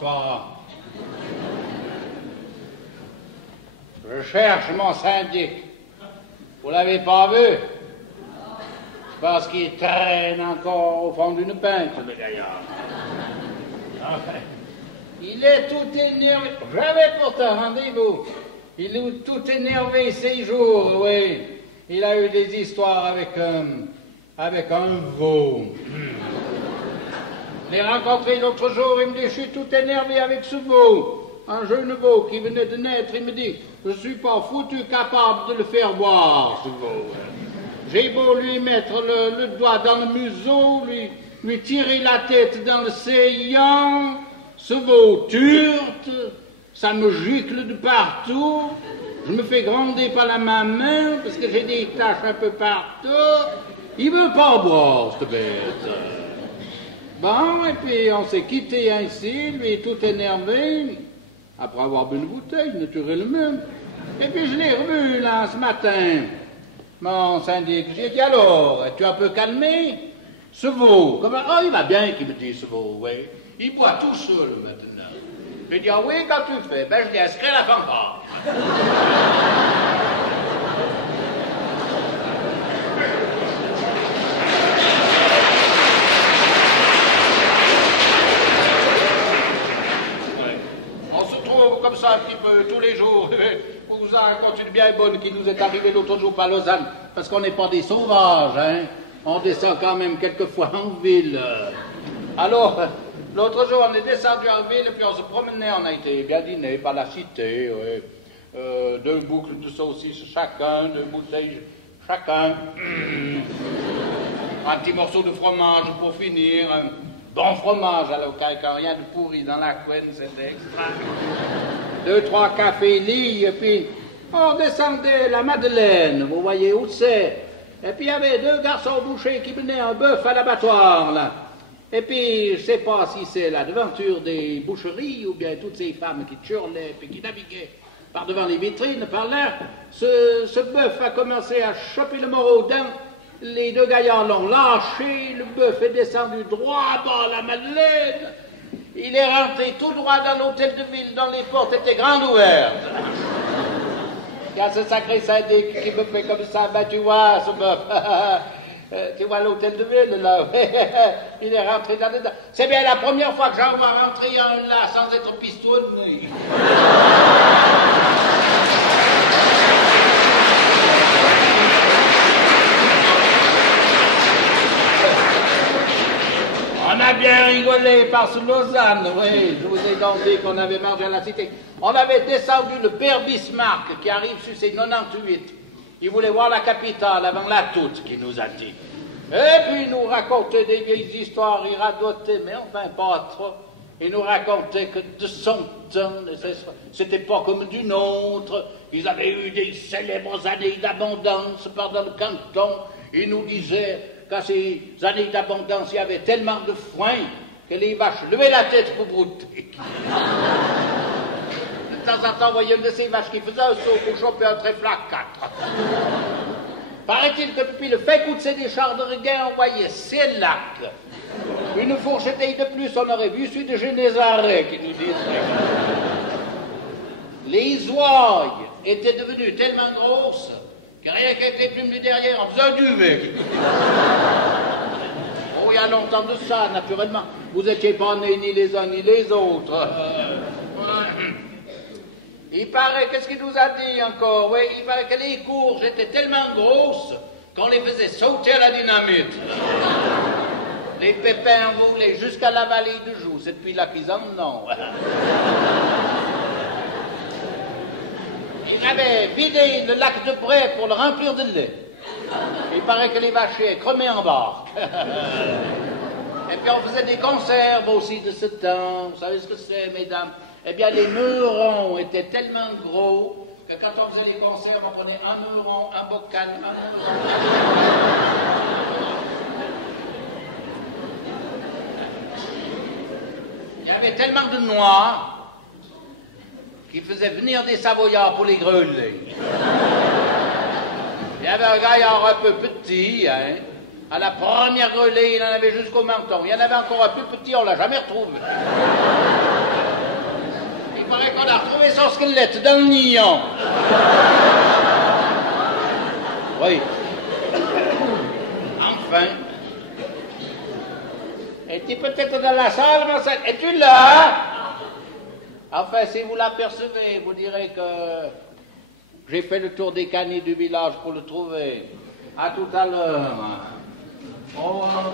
bonsoir. Je cherche mon syndic. Vous l'avez pas vu? Parce qu'il traîne encore au fond d'une pinte, le gaillard. Enfin, il est tout énervé. J'avais pourtant rendez-vous. Il est tout énervé ces jours, oui. Il a eu des histoires avec un veau. Je l'ai rencontré l'autre jour, il me dit, je suis tout énervé avec ce veau. Un jeune veau qui venait de naître, il me dit, je suis pas foutu capable de le faire boire, ce veau. J'ai beau lui mettre le doigt dans le museau, lui tirer la tête dans le séant, ce veau turte, ça me gicle de partout, je me fais gronder par la main parce que j'ai des taches un peu partout. Il veut pas boire, cette bête. Bon, et puis on s'est quitté ainsi, lui tout énervé, après avoir bu une bouteille, naturellement. Et puis je l'ai revu, là, ce matin. Mon syndic, j'ai dit, alors, tu as un peu calmé? Ce veau, comment? Ah, il va bien, qu'il me dit, ce veau, oui. Il boit tout seul, maintenant. J'ai dit, ah oui, quand tu fais? Ben, je l'ai inscrit à la fanfare. Comme ça un petit peu tous les jours. Vous en continuez bien bonne qui nous est arrivée l'autre jour par Lausanne, parce qu'on n'est pas des sauvages, hein. On descend quand même quelquefois en ville. Alors, l'autre jour on est descendu en ville et puis on se promenait, on a été bien dîner par la cité, oui. 2 boucles de saucisses chacun, 2 bouteilles chacun. Un petit morceau de fromage pour finir. Bon fromage à l'occasion, rien de pourri dans la couenne, c'était extra. 2, 3 cafés lits, et puis on descendait la Madeleine, vous voyez où c'est. Et puis il y avait 2 garçons bouchers qui menaient un bœuf à l'abattoir, là. Et puis je sais pas si c'est la devanture des boucheries ou bien toutes ces femmes qui hurlaient et qui naviguaient par devant les vitrines, par là. Ce bœuf a commencé à choper le mort aux dents. Les 2 gaillards l'ont lâché, le bœuf est descendu droit dans la Madeleine. Il est rentré tout droit dans l'hôtel de ville, dont les portes étaient grandes ouvertes. Il y a ce sacré syndic qui me fait comme ça, ben tu vois ce bœuf, tu vois l'hôtel de ville là, il est rentré dans dedans. C'est bien la première fois que j'en vois rentrer un là sans être pistonné. On a bien rigolé par ce Lausanne, oui, je vous ai donc dit qu'on avait marché à la cité. On avait descendu le père Bismarck qui arrive sur ses 98. Il voulait voir la capitale avant la toute, qui nous a dit. Et puis il nous racontait des vieilles histoires, il radotait, mais enfin pas trop. Il nous racontait que de son temps, c'était pas comme du nôtre. Ils avaient eu des célèbres années d'abondance pendant le canton. Il nous disait qu'à ces années d'abondance, il y avait tellement de foin que les vaches levaient la tête pour brouter. De temps en temps, on voyait une de ces vaches qui faisait un saut pour choper un trèfle à 4. Paraît-il que depuis le fait coûter des chars de regain, on voyait ces lacs. Une fourchette de plus, on aurait vu celui de Génézaret qui nous disait. Les ouailles étaient devenues tellement grosses que rien qu'avec les plumes du derrière, on faisait un duvet. Oh, il y a longtemps de ça, naturellement. Vous n'étiez pas nés ni les uns ni les autres. Il paraît, qu'est-ce qu'il nous a dit encore? Oui, il paraît que les courges étaient tellement grosses qu'on les faisait sauter à la dynamite. Les pépins roulaient jusqu'à la vallée de Joux. C'est depuis là qu'ils en ont. Il avait vidé le lac de Bray pour le remplir de lait. Il paraît que les vachers cremaient en barque. Et puis on faisait des conserves aussi de ce temps. Vous savez ce que c'est, mesdames? Eh bien, les meurons étaient tellement gros que quand on faisait les conserves, on prenait un meuron, un bocal, un meuron. Il y avait tellement de noix qui faisaient venir des Savoyards pour les grelets. Il y avait un gaillard un peu petit, hein. À la première grelée, il en avait jusqu'au menton. Il y en avait encore un plus petit, on ne l'a jamais retrouvé. paraît qu'on a retrouvé son squelette dans le nion. Oui. Enfin. Es-tu peut-être dans la salle, Marcel? Es-tu là? Enfin, si vous l'apercevez, vous direz que j'ai fait le tour des caniers du village pour le trouver. À tout à l'heure. Au revoir.